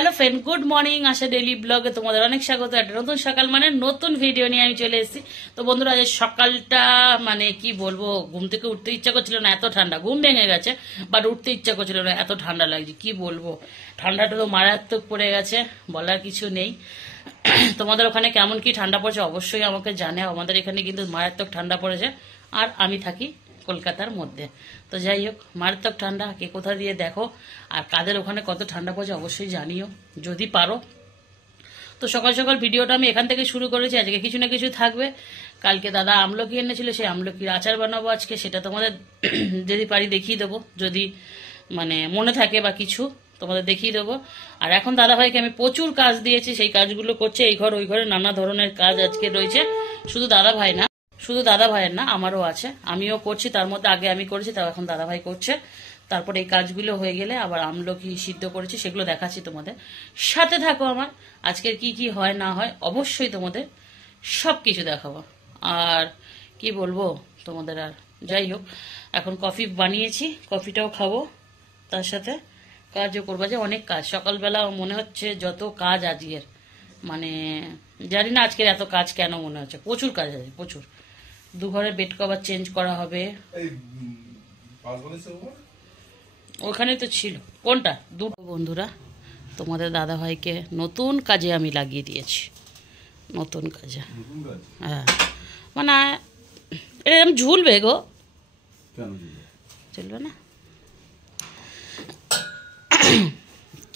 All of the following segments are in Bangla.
Hello friend, good morning. Asha daily ব্লগে তোমাদের অনেক স্বাগত। একটা নতুন সকাল মানে নতুন ভিডিও নিয়ে আমি চলে এসেছি। তো বন্ধুরা, আজ সকালটা মানে কি বলবো, ঘুম থেকে উঠতে ইচ্ছা করছিল না, এত ঠান্ডা। ঘুম ভেঙে গেছে, বাট উঠতে ইচ্ছা করছিল না, এত ঠান্ডা লাগছে। কি বলবো, ঠান্ডাটা তো মারাত্মক পড়ে গেছে, বলার কিছু নেই। তোমাদের ওখানে কেমন কি ঠান্ডা পড়েছে অবশ্যই আমাকে জানাও। আমাদের এখানে কিন্তু মারাত্মক ঠান্ডা পড়েছে, আর আমি থাকি কলকাতার মধ্যে। তো যাই হোক, মারাত্মক ঠান্ডা। কে কোথা দিয়ে দেখো আর কাদের ওখানে কত ঠান্ডা পড়ছে অবশ্যই জানিও যদি পারো। তো সকাল সকাল ভিডিওটা আমি এখান থেকে শুরু করেছি। আজকে কিছু না কিছু থাকবে। কালকে দাদা আমলকি এনেছিল, সেই আমলকির আচার বানাবো আজকে, সেটা তোমাদের যদি পারি দেখিয়ে দেবো, যদি মানে মনে থাকে বা কিছু তোমাদের দেখিয়ে দেবো। আর এখন দাদাভাইকে আমি প্রচুর কাজ দিয়েছি, সেই কাজগুলো করছে। এই ঘর ওই ঘরে নানা ধরনের কাজ আজকে রয়েছে। শুধু দাদা ভাইয়ের না, আমারও আছে, আমিও করছি। তার মধ্যে আগে আমি করেছি, তাও এখন দাদা ভাই করছে। তারপর এই কাজগুলো হয়ে গেলে আবার আমলকি সিদ্ধ করেছি, সেগুলো দেখাচ্ছি তোমাদের। সাথে থাকো আমার। আজকের কি কি হয় না হয় অবশ্যই তোমাদের সব কিছু দেখাবো। আর কি বলবো তোমাদের, আর যাই হোক, এখন কফি বানিয়েছি, কফিটাও খাবো, তার সাথে কাজও করবো। যে অনেক কাজ সকালবেলা, মনে হচ্ছে যত কাজ আজকের, মানে জানি না আজকের এত কাজ কেন মনে হচ্ছে। প্রচুর কাজ আছে, প্রচুর। দু ঘরের বেড কভার চেঞ্জ করা হবে। ওখানে তো ছিল কোনটা, দুটো। বন্ধুরা, তোমাদের দাদা ভাইকে নতুন কাজে আমি লাগিয়ে দিয়েছি, নতুন কাজে। হ্যাঁ, মানে এরকম ঝুলবে গো, চলবে না।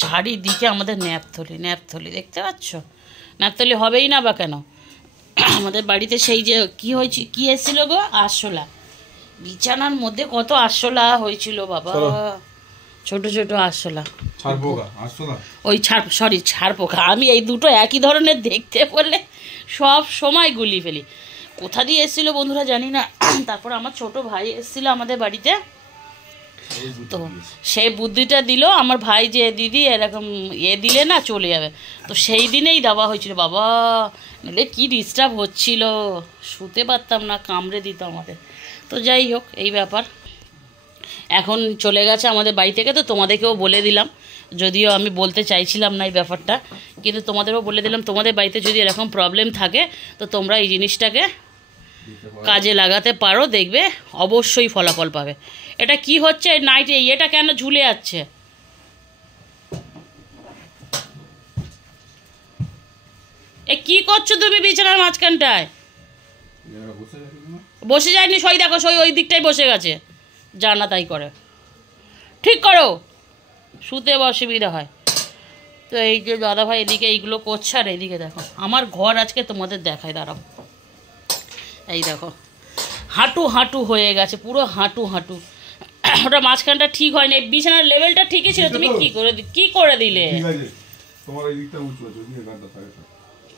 চারিদিকে আমাদের ন্যাপথলি দেখতে পাচ্ছ। ন্যাপথলি হবেই না বা কেন, আমাদের বাড়িতে সেই যে কি এসেছিল গো, আরশোলা। বিছানার মধ্যে কত আরশোলা হয়েছিল বাবা, ছোট ছোট আরশোলা। ওই ছাড়পোকা। আমি এই দুটো একই ধরনের দেখতে বললে সব সময় গুলি ফেলি। কোথা দিয়ে এসেছিল বন্ধুরা জানি না। তারপর আমার ছোট ভাই এসেছিল আমাদের বাড়িতে, তো সেই বুদ্ধিটা দিল আমার ভাই, যে দিদি এরকম দিলে না চলে যাবে। তো সেই দিনেই দেওয়া হয়েছিল বাবা, নইলে কি ডিস্টার্ব হচ্ছিল, শুতে পারতাম না, কামড়ে দিত আমাদের। তো যাই হোক, এই ব্যাপার। এখন চলে গেছে আমাদের বাড়ি থেকে, তো তোমাদেরকেও বলে দিলাম। যদিও আমি বলতে চাইছিলাম না এই ব্যাপারটা, কিন্তু তোমাদেরও বলে দিলাম। তোমাদের বাড়িতে যদি এরকম প্রবলেম থাকে, তো তোমরা এই জিনিসটাকে কাজে লাগাতে পারো, দেখবে অবশ্যই ফলাফল পাবে। এটা কি হচ্ছে নাইটে, এটা কেন ঝুলে যাচ্ছে? এ কি করছো তুমি বিছানার মাঝখানটায়? বসে যায়নি, সই দেখো, সই ওই দিকটাই বসে গেছে, জানা তাই করে। ঠিক করো, শুতে অসুবিধা হয়। তো এই যে দাদাভাই এদিকে এইগুলো করছে, আর এইদিকে দেখো আমার ঘর আজকে তোমাদের দেখায়, দাঁড়াও। এই দেখো, হাঁটু হাঁটু হয়ে গেছে, পুরো হাঁটু হাঁটু। ওটা মাঝখানটা ঠিক হয়নি, বিছানার লেভেলটা ঠিকই ছিল, তুমি কি করে দিলে?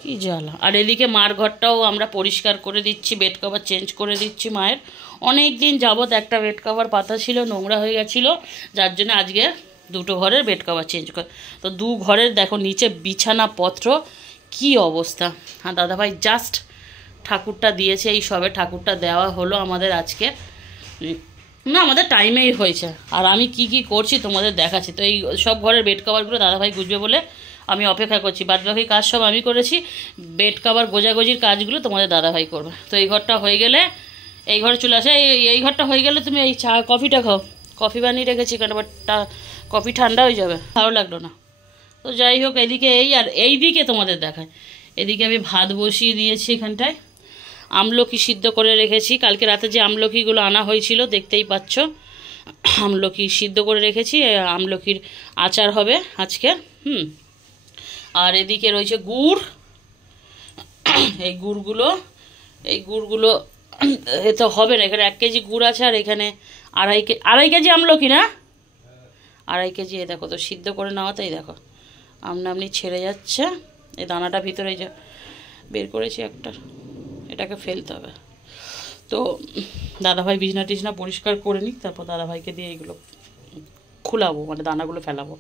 কি জ্বালা। আর এদিকে মার ঘরটাও আমরা পরিষ্কার করে দিচ্ছি, বেড কভার চেঞ্জ করে দিচ্ছি মায়ের। অনেক দিন যাবৎ একটা বেড কভার পাতা ছিল, নোংরা হয়ে গেছিলো, যার জন্য আজকে দুটো ঘরের বেড কভার চেঞ্জ করে। তো দু ঘরের দেখো নিচে বিছানাপত্র কি অবস্থা। হ্যাঁ, দাদাভাই জাস্ট ঠাকুরটা দিয়েছে, এই সবে ঠাকুরটা দেওয়া হলো আমাদের আজকে। না, আমাদের টাইমেই হয়েছে। আর আমি কি কি করছি তোমাদের দেখাচ্ছি। তো এই সব ঘরের বেড কভারগুলো দাদাভাই গুজবে বলে আমি অপেক্ষা করছি। বাদবাকি কাজ সব আমি করেছি, বেড কভার গোজাগুজির কাজগুলো তোমাদের দাদাভাই করবে। তো এই ঘরটা হয়ে গেলে এই ঘরে চলে আসে। এই ঘরটা হয়ে গেলে তুমি এই কফিটা খাও। কফি বানিয়ে রেখেছি, কারণ কফি ঠান্ডা হয়ে যাবে, ভালো লাগলো না। তো যাই হোক, এদিকে আর এইদিকে তোমাদের দেখায়। এদিকে আমি ভাত বসিয়ে দিয়েছি, এখানটায় আমলকি সিদ্ধ করে রেখেছি। কালকে রাতে যে আমলকিগুলো আনা হয়েছিল দেখতেই পাচ্ছ, আমলকি সিদ্ধ করে রেখেছি। আমলকির আচার হবে আজকে। আর এদিকে রয়েছে গুড়। এই গুড়গুলো এ তো হবে না, এখানে 1 কেজি গুড় আছে, আর এখানে আড়াই কেজি আমলকি না, 2.5 কেজি। এ দেখো, তো সিদ্ধ করে নেওয়া, তাই দেখো আমনি ছেড়ে যাচ্ছে। এই দানাটা ভিতরে যে বের করেছি একটা, এটাকে ফেলতে হবে। তো দাদাভাই বিছনা টিছনা পরিষ্কার করে নিক, তারপর দাদাভাইকে দিয়ে এইগুলো খুলাবো, মানে দানাগুলো ফেলাবো।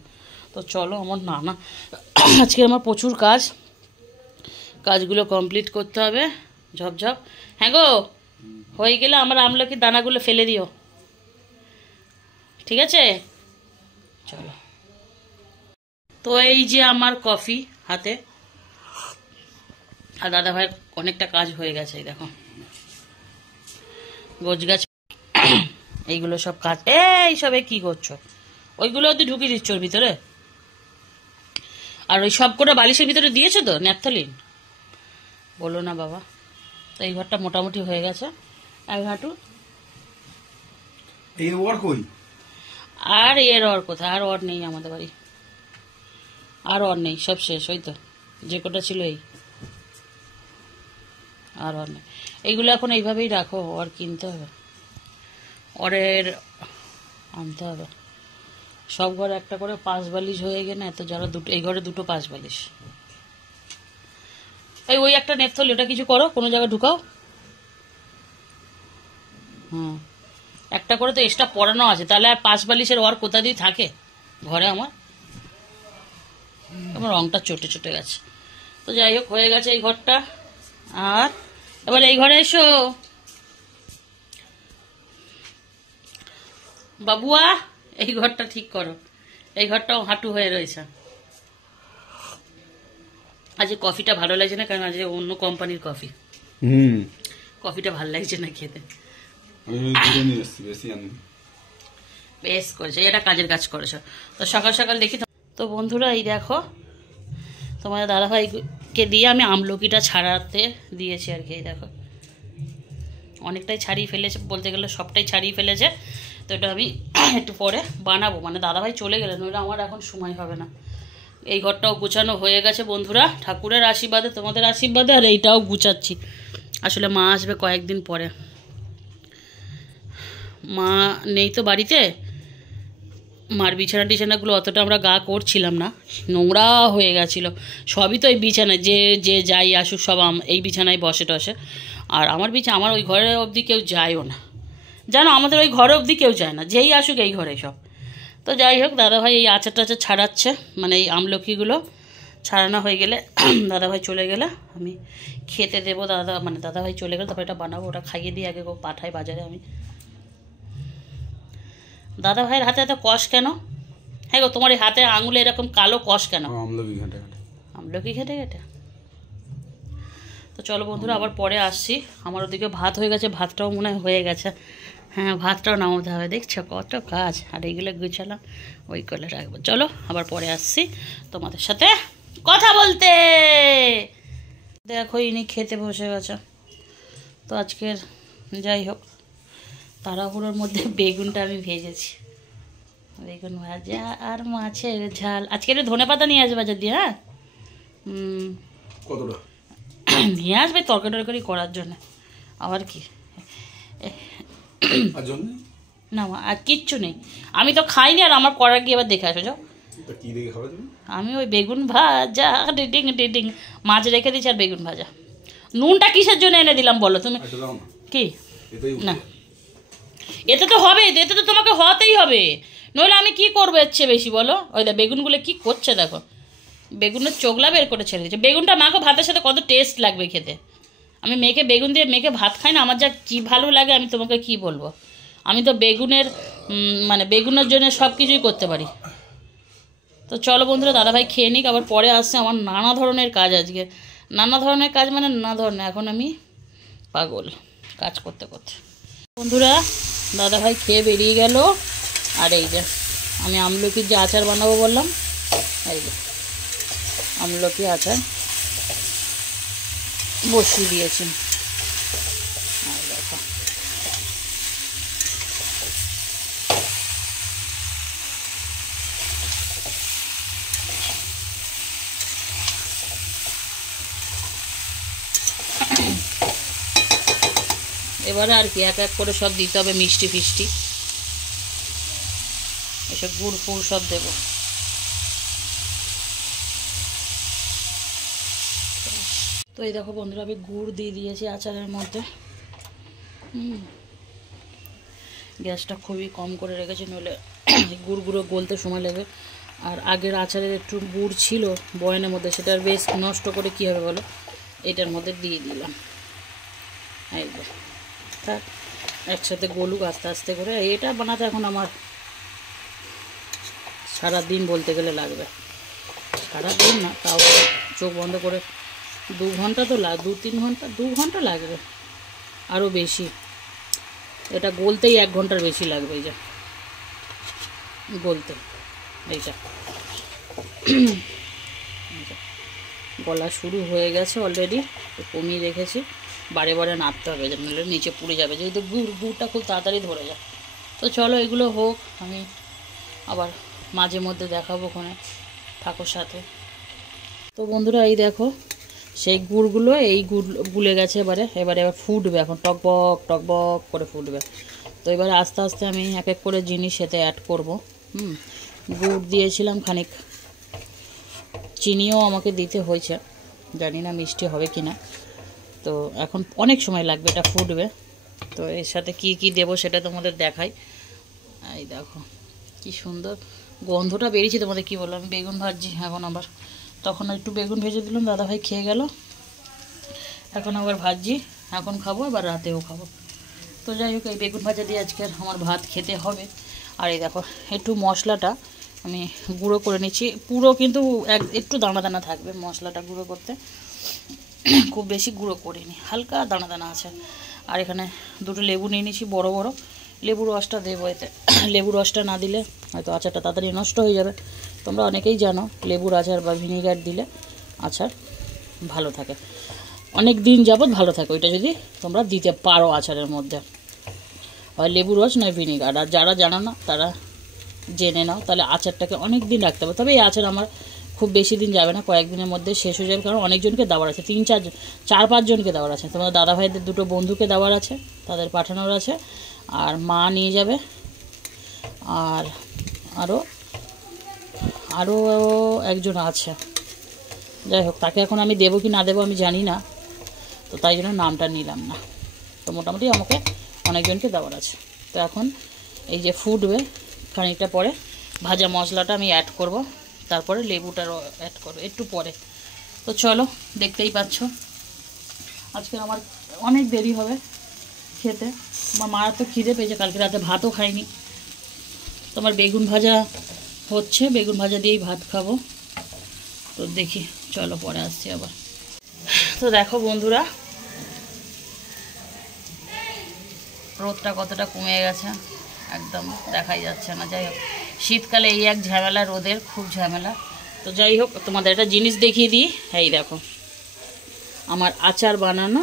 তো চলো, আমার নানা আজকে আমার প্রচুর কাজগুলো কমপ্লিট করতে হবে, ঝপঝপ। হ্যাঁ গো, হয়ে গেলে আমার আমলকির দানাগুলো ফেলে দিও, ঠিক আছে? চলো। তো এই যে আমার কফি হাতে, আর দাদা ভাইয়ের অনেকটা কাজ হয়ে গেছে। এই দেখো গোছগাছ এইগুলো সব কাজ। এই সবে কি করছো? ওইগুলো তুই ঢুকিয়ে দিচ্ছ ওর ভিতরে? আর ওই সব করে বালিশের ভিতরে দিয়েছো তো ন্যাপথলিন? বলো না বাবা। তো এই ঘরটা মোটামুটি হয়ে গেছে। এক হাঁটু আর এর ওর কোথায়? আর ওর নেই আমাদের বাড়ি, আর ওর নেই, সব শেষ। ওই তো যে কটা ছিল এই, আর ওর নেই। এইগুলো এখন এইভাবেই রাখো, ওর কিনতে হবে, ওরের আনতে হবে। সব ঘরে একটা করে 5 বালিশ হয়ে গেলে এত যারা দুটো, এই ঘরে 2টো 5 বালিশ। এই ওই একটা নেপথলি, ওটা কিছু করো, কোনো জায়গায় ঢুকাও। হ্যাঁ, একটা করে তো এক্সট্রা পরানো আছে, তাহলে আর 5 বালিশের ওর কোথা দিয়ে থাকে ঘরে আমার? আমার রংটা চটে চটে গেছে। তো যাই হোক, হয়ে গেছে এই ঘরটা। আর এবার এই ঘরে এসো বাবুয়া, এই ঘরটা ঠিক করো। এই ঘরটাও হাঁটু হয়ে রয়েছে। আজ কফিটা ভালো লাগছে না, কারণ আজ অন্য কোম্পানির কফি। কফিটা ভালো লাগছে না খেতে। বেশ করেছো, এটা কাজের কাজ করেছো। তো সকাল সকাল দেখি। তো বন্ধুরা এই দেখো, তোমাদের দাদাভাইকে দিয়ে আমি আমলকিটা ছাড়াতে দিয়েছি আর কি। এই দেখো অনেকটাই ছাড়িয়ে ফেলেছে, বলতে গেলে সবটাই ছাড়িয়ে ফেলেছে। তো এটা আমি একটু পরে বানাবো, মানে দাদাভাই চলে গেলে, নইলে আমার এখন সময় হবে না। এই ঘরটাও গুছানো হয়ে গেছে বন্ধুরা, ঠাকুরের আশীর্বাদে, তোমাদের আশীর্বাদে। আর এইটাও গুছাচ্ছি। আসলে মা আসবে কয়েকদিন পরে, মা নেই তো বাড়িতে। মার বিছানা টিছানাগুলো অতটা আমরা গা করছিলাম না, নোংরা হয়ে গেছিলো সবই। তো এই বিছানায় যে যে যাই আসুক সব এই বিছানায় বসে টসে। আর আমার আমার ওই ঘরে অবধি কেউ যায়ও না, জানো, আমাদের ওই ঘরে অবধি কেউ যায় না, যেই আসুক এই ঘরে সব। তো যাই হোক, দাদাভাই এই আচার টাচার ছাড়াচ্ছে, মানে এই আমলকিগুলো ছাড়ানো হয়ে গেলে, দাদাভাই চলে গেলে আমি খেতে দেবো। দাদাভাই চলে গেলে তারপর এটা বানাবো, ওটা খাইয়ে দিয়ে আগে পাঠাই বাজারে আমি। দাদা ভাইয়ের হাতে এত কষ কেন? হ্যাঁ গো, তোমার এই হাতে আঙুলে এরকম কালো কষ কেন? আমলকি ঘেটে ঘেটে। তো চলো বন্ধুরা, আবার পরে আসছি। আমার ওদিকে ভাত হয়ে গেছে, ভাতটাও মনে হয়ে গেছে। হ্যাঁ, ভাতটাও নামাতে হবে। দেখছো কত কাজ। আর এইগুলো গুছালাম, ওই করে রাখবো। চলো আবার পরে আসছি তোমাদের সাথে কথা বলতে। দেখো ইনি খেতে বসে গেছে। তো আজকের যাই হোক, তাড়াহুড়োর মধ্যে বেগুনটা আমি ভেজেছি, বেগুন ভাজা আর মাছের ঝাল। আজকে একটু ধনেপাতা নিয়ে আসবে বাজার দিয়ে। হ্যাঁ, নিয়ে আসবে তরকারি টরকারি করার জন্য। আবার কি না, আর কিচ্ছু নেই। আমি তো খাইনি, আর আমার করার গিয়ে এবার দেখে আসো। যাও, আমি ওই বেগুন ভাজা ডিডিং ডিডিং মাছ রেখে দিচ্ছি, আর বেগুন ভাজা। নুনটা কিসের জন্য এনে দিলাম বলো তুমি? কি না, এতে তো হবে, এতে তো তোমাকে হতেই হবে, নইলে আমি কি করবো এর চেয়ে বেশি বলো? ওই দা বেগুনগুলো কি করছে দেখো, বেগুনের চোগলা বের করে ছেড়ে দিচ্ছে। বেগুনটা মাখো ভাতের সাথে, কত টেস্ট লাগবে খেতে। আমি মেখে বেগুন দিয়ে মেখে ভাত খাই না, আমার যা কী ভালো লাগে আমি তোমাকে কি বলবো। আমি তো বেগুনের মানে বেগুনের জন্য সব কিছুই করতে পারি। তো চলো বন্ধুরা, দাদাভাই খেয়ে নিক, আবার পরে আসছে। আমার নানা ধরনের কাজ আজকে, নানা ধরনের কাজ মানে নানা ধরনের। এখন আমি পাগল কাজ করতে করতে। বন্ধুরা, দাদাভাই খেয়ে বেরিয়ে গেল। আর এই যে আমি আমলকির যে আচার বানাবো বললাম, এই যে আমলকি আচার বসিয়ে দিয়েছি। আর দেখো এবারে আর কি এক এক করে সব দিতে হবে, মিষ্টি ফিষ্টি এসব গুড় ফুড় সব দেবো। তো এই দেখো বন্ধুরা, আমি গুড় দিয়ে দিয়েছি আচারের মধ্যে। গ্যাসটা খুবই কম করে রেখেছি, নইলে গুড়গুলো গলতে সময় লাগবে। আর আগের আচারের একটু গুড় ছিল বয়ানের মধ্যে, সেটার বেশ নষ্ট করে কী হবে বলো, এটার মধ্যে দিয়ে দিলাম। একদম থাক, একসাথে গলুক আস্তে আস্তে করে। এটা বানাতে এখন আমার সারাদিন বলতে গেলে লাগবে। সারাদিন না, তাও চোখ বন্ধ করে 2 ঘন্টা তো 2-3 ঘন্টা, 2 ঘন্টা লাগবে, আরও বেশি। এটা গলতেই 1 ঘন্টার বেশি লাগবে, এই যে গলতে। এইটা গলা শুরু হয়ে গেছে অলরেডি, কমিয়ে রেখেছি। বারে বারে নাড়তে হবে, নাহলে নিচে পুড়ে যাবে, যেহেতু গুড়টা খুব তাড়াতাড়ি ধরে যায়। তো চলো এগুলো হোক, আমি আবার মাঝে মধ্যে দেখাবো, ওখানে থাকো সাথে। তো বন্ধুরা এই দেখো সেই গুড়গুলো, এই গুড় গুলে গেছে। এবারে ফুটবে, এখন টকবক টকবক করে ফুটবে। তো এবারে আস্তে আস্তে আমি এক এক করে জিনিস এতে অ্যাড করব। গুড় দিয়েছিলাম খানিক, চিনিও আমাকে দিতে হয়েছে, জানি না মিষ্টি হবে কি না। তো এখন অনেক সময় লাগবে, এটা ফুটবে। তো এর সাথে কি কি দেবো সেটা তোমাদের দেখাই। এই দেখো কি সুন্দর গন্ধটা বেরিয়েছে, তোমাদের কি বললাম। আমি বেগুন ভাজছি এখন, আবার তখন একটু বেগুন ভেজে দিলাম, দাদাভাই খেয়ে গেল। এখন আবার ভাজছি, এখন খাবো, আবার রাতেও খাবো। তো যাই হোক, এই বেগুন ভাজা দিয়ে আজকে আমার ভাত খেতে হবে। আর এই দেখো একটু মশলাটা আমি গুঁড়ো করে নিচ্ছি, পুরো কিন্তু একটু দানা দানা থাকবে মশলাটা গুঁড়ো করতে, খুব বেশি গুঁড়ো করিনি, হালকা দানা দানা আছে। আর এখানে 2টো লেবু নিয়ে নিয়েছি, বড় বড়। লেবুর রসটা দেবো এতে, লেবুর রসটা না দিলে হয়তো আচারটা তাড়াতাড়ি নষ্ট হয়ে যাবে। তোমরা অনেকেই জানো লেবুর আচার বা ভিনেগার দিলে আচার ভালো থাকে, অনেক দিন যাবত ভালো থাকে, ওইটা যদি তোমরা দিতে পারো আচারের মধ্যে, হয় লেবুর রস নয় ভিনেগার। আর যারা জানো না তারা জেনে নাও, তাহলে আচারটাকে অনেক দিন রাখতে হবে। তবে এই আচার আমার খুব বেশি দিন যাবে না, কয়েকদিনের মধ্যে শেষ হয়ে যাবে, কারণ অনেকজনকে দেওয়ার আছে, 3-4-5 জনকে দেওয়ার আছে। তোমার দাদাভাইদের 2টো বন্ধুকে দেওয়ার আছে, তাদের পাঠানোর আছে, আর মা নিয়ে যাবে, আর আরও একজন আছে। যাই হোক, তাকে এখন আমি দেবো কি না দেবো আমি জানি না, তো তাই জন্য নামটা নিলাম না। তো মোটামুটি আমাকে অনেকজনকে দেওয়ার আছে। তো এখন এই যে ফুটবে, খানিকটা পরে ভাজা মশলাটা আমি অ্যাড করব, তারপরে লেবুটারও অ্যাড করবো একটু পরে। তো চলো, দেখতেই পাচ্ছ আজকে আমার অনেক দেরি হবে খেতে। আমার মার তো খিদে পেয়েছে, কালকে রাতে ভাতও খাইনি। তোমার বেগুন ভাজা হচ্ছে, বেগুন ভাজা দিয়েই ভাত খাবো। তো দেখি, চলো পরে আসছি আবার। তো দেখো বন্ধুরা, রোদটা কতটা কমে গেছে, একদম দেখাই যাচ্ছে না। যাই হোক, শীতকালে এই এক ঝামেলা, রোদের খুব ঝামেলা। তো যাই হোক, তোমাদের একটা জিনিস দেখিয়ে দিই। এই দেখো আমার আচার বানানো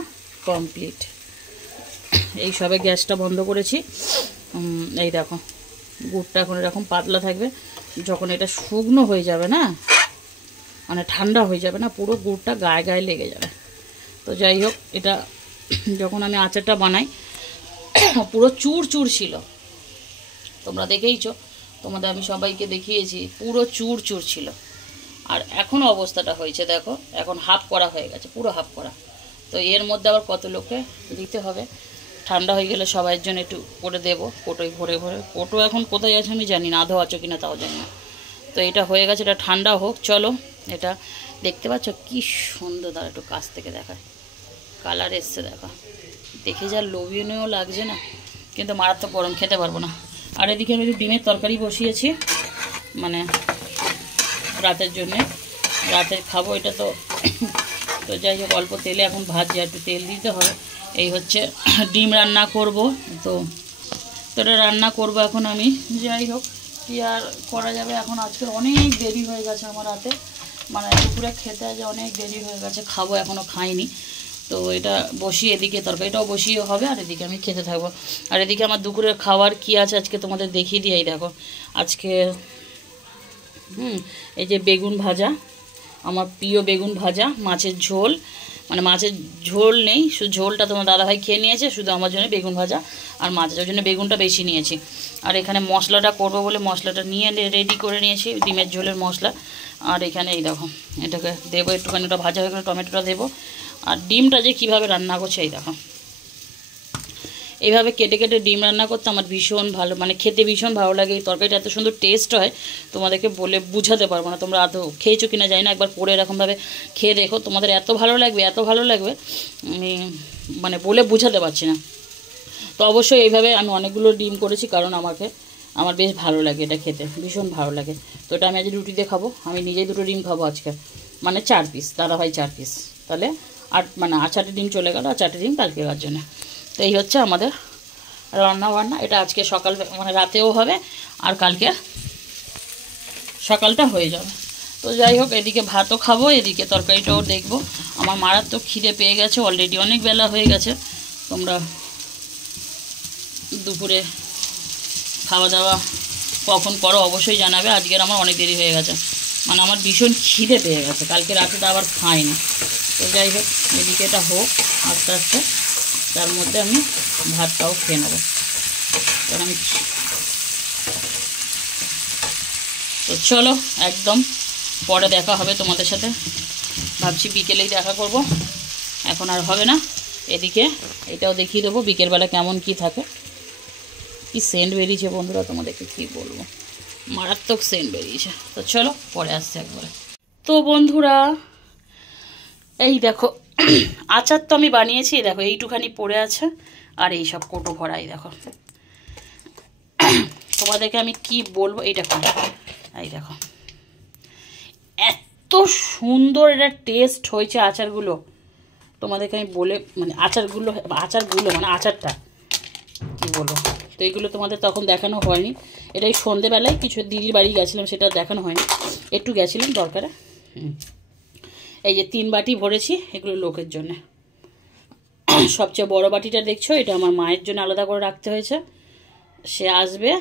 কমপ্লিট। এই সবে গ্যাসটা বন্ধ করেছি। এই দেখো গুড়টা এখন এরকম পাতলা থাকবে, যখন এটা শুকনো হয়ে যাবে না, মানে ঠান্ডা হয়ে যাবে না, পুরো গুড়টা গায়ে গায়ে লেগে যাবে। তো যাই হোক, এটা যখন আমি আচারটা বানাই পুরো চুর চুর ছিল, তোমরা দেখেইছো, তোমাদের আমি সবাইকে দেখিয়েছি, পুরো চুর চুর ছিল। আর এখন অবস্থাটা হয়েছে দেখো, এখন হাফ করা হয়ে গেছে, পুরো হাফ করা। তো এর মধ্যে আবার কত লোকে দিতে হবে, ঠান্ডা হয়ে গেলে সবাইয়ের জন্য একটু করে দেবো, কোটোয় ভরে ভরে। কোটো এখন কোথায় আছে আমি জানি না, আধো আছো কিনা তাও জানি না। তো এটা হয়ে গেছে, এটা ঠান্ডা হোক। চলো, এটা দেখতে পাচ্ছ কি সুন্দর, তার একটু কাছ থেকে দেখায়, কালার এসছে দেখো, দেখে যা লোভনীয় লাগছে না, কিন্তু মারাত্মক গরম, খেতে পারবো না। আর এদিকে আমি ডিমের তরকারি বসিয়েছি, মানে রাতের জন্যে, রাতের খাবো এটা। তো তো যাই হোক, অল্প তেলে এখন ভাজি, একটু তেল দিতে হবে। এই হচ্ছে ডিম রান্না করব, তো এটা রান্না করব এখন আমি। যাই হোক, কি আর করা যাবে, এখন আজকে অনেক দেরি হয়ে গেছে আমার রাতে, মানে দুপুরে খেতে আজ অনেক দেরি হয়ে গেছে, খাবো, এখনও খাইনি। তো এটা বসিয়ে, এদিকে তরকারিটাও বসিয়ে হবে, আর এদিকে আমি খেতে থাকবো। আর এদিকে আমার দুপুরের খাবার কি আছে আজকে তোমাদের দেখিয়ে দিই। এই দেখো আজকে এই যে বেগুন ভাজা, আমার প্রিয় বেগুন ভাজা, মাছের ঝোল, মানে মাছের ঝোল নেই, শুধু ঝোলটা তোমার দাদাভাই খেয়ে নিয়েছে, শুধু আমার জন্য বেগুন ভাজা আর মাছের জন্য বেগুনটা বেশি নিয়েছি। আর এখানে মশলাটা করবো বলে মশলাটা নিয়ে রেডি করে নিয়েছি, ডিমের ঝোলের মশলা। আর এখানে এই দেখো এটাকে দেবো একটুখানি, ওটা ভাজা হয়ে গেলে টমেটোটা দেবো। আর ডিমটা যে কীভাবে রান্না করছে এই দেখো, এইভাবে কেটে কেটে ডিম রান্না করতে আমার ভীষণ ভালো, মানে খেতে ভীষণ ভালো লাগে। এই তরকারিটা এত সুন্দর টেস্ট হয়, তোমাদেরকে বলে বুঝাতে পারবো না। তোমরা আদৌ খেয়েছো কিনা জানি না, একবার পরে এরকমভাবে খেয়ে দেখো, তোমাদের এত ভালো লাগবে, এত ভালো লাগবে, আমি মানে বলে বুঝাতে পারছি না। তো অবশ্যই এইভাবে আমি অনেকগুলো ডিম করেছি, কারণ আমাকে আমার বেশ ভালো লাগে এটা খেতে, ভীষণ ভালো লাগে। তো এটা আমি আজ রুটি দিয়ে খাবো, আমি নিজেই 2টো ডিম খাবো আজকে, মানে 4 পিস, দাদাভাই 4 পিস, তাহলে 8 মানে 8টা ডিম চলে গেল, আর 4টে ডিম কালকে খাওয়ার জন্য। তো এই হচ্ছে আমাদের রান্না বান্না। এটা আজকে সকাল মানে রাতেও হবে, আর কালকে সকালটা হয়ে যাবে। তো যাই হোক, এদিকে ভাতও খাবো, এদিকে তরকারিটাও দেখবো। আমার মারাত্মক খিদে পেয়ে গেছে অলরেডি, অনেক বেলা হয়ে গেছে। তোমরা দুপুরে খাওয়া দাওয়া কখন করো অবশ্যই জানাবে। আজকের আমার অনেক দেরি হয়ে গেছে, মানে আমার ভীষণ খিদে পেয়ে গেছে, কালকে রাতে তো আবার খাইনি। তো যাই হোক, এদিকে এটা হোক আস্তে আস্তে, তার মধ্যে আমি ভাতটাও খেয়ে নেবো। আমি তো চলো, একদম পরে দেখা হবে তোমাদের সাথে। ভাবছি বিকেলেই দেখা করব, এখন আর হবে না। এদিকে এটাও দেখিয়ে দেবো বিকেলবেলা কেমন কি থাকে। কি সেন্ট বেরিয়েছে বন্ধুরা, তোমাদেরকে কি বলবো, মারাত্মক সেন্ট বেরিয়েছে। তো চলো পরে আসছে একবারে। তো বন্ধুরা এই দেখো, আচার তো আমি বানিয়েছি, দেখো এইটুখানি পড়ে আছে, আর এই সব কোটো ভরাই দেখো। তোমাদেরকে আমি কি বলবো, এইটা এই দেখো, এত সুন্দর এটা টেস্ট হয়েছে আচারগুলো, তোমাদেরকে আমি বলে মানে আচারগুলো মানে আচারটা কি বলবো। তো এইগুলো তোমাদের তখন দেখানো হয়নি, এটাই সন্ধেবেলায় কিছু দিদির বাড়ি গেছিলাম, সেটা দেখানো হয়নি, একটু গেছিলাম দরকারে। এই যে 3 বাটি ভরেছি, এগুলো লোকের জন্য। সবচেয়ে বড় বাটিটা দেখছো, এটা আমার মায়ের জন্য আলাদা করে রাখতে হয়েছে, সে আসবে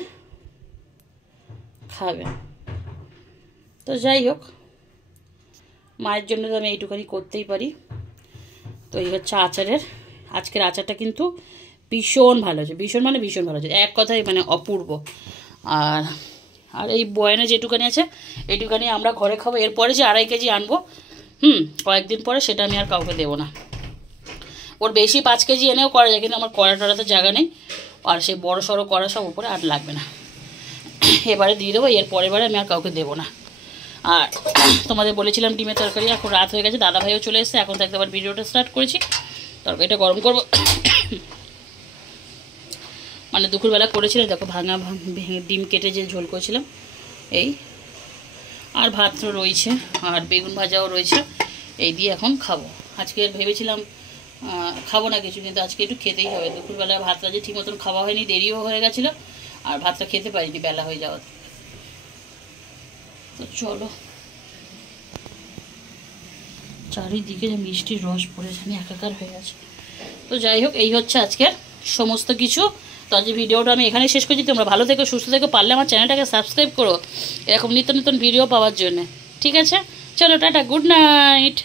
খাবে। তো যাই হোক, মায়ের জন্য তো আমি এইটুখানি করতেই পারি। তো এই হচ্ছে আজকের আচারটা কিন্তু ভীষণ ভালো হয়েছে, ভীষণ মানে ভীষণ ভালো হয়েছে, এক কথায় মানে অপূর্ব। আর এই বয়ানে যেটুখানি আছে এইটুখানি আমরা ঘরে খাবো, এরপরে যে 2.5 কেজি আনবো কয়েকদিন পরে, সেটা আমি আর কাউকে দেবো না। ওর বেশি 5 কেজি এনেও করা যায়, কিন্তু আমার কড়া টড়াতে জায়গা নেই, আর সেই বড়ো সড়ো কড়া সব উপরে আর লাগবে না, এবারে দিয়ে দেবো, এর পরের বারে আমি আর কাউকে দেবো না। আর তোমাদের বলেছিলাম ডিমের তরকারি, এখন রাত হয়ে গেছে, দাদাভাইও চলে এসেছে, এখন থাকতে আবার ভিডিওটা স্টার্ট করেছি। তরকারিটা গরম করবো, মানে দুপুরবেলা করেছিলাম দেখো, ভেঙে ডিম কেটে যে ঝোল করেছিলাম এই, আর ভাত রয়েছে, আর বেগুন ভাজাও রয়েছে, এই দিয়ে এখন খাবো। আজকে ভেবেছিলাম খাবো না কিছু, কিন্তু আজকে একটু খেতেই হবে। দুপুরবেলা ভাতটা যে ঠিক মতন খাওয়া হয়নি, দেরিও হয়ে গেছিলো, আর ভাতটা খেতে পারিনি বেলা হয়ে যাওয়ার। তো চলো, চারিদিকে যে মিষ্টির রস পড়েছে, আমি একাকার হয়ে গেছে। তো যাই হোক, এই হচ্ছে আজকের সমস্ত কিছু। তো আজকে ভিডিওটা আমি এখানে শেষ করছি। তোমরা ভালো থেকো, সুস্থ থেকো, পারলে আমার চ্যানেলটাকে সাবস্ক্রাইব করো এরকম নিত্য নতুন ভিডিও পাওয়ার জন্য। ঠিক আছে, চলো টাটা, গুড নাইট।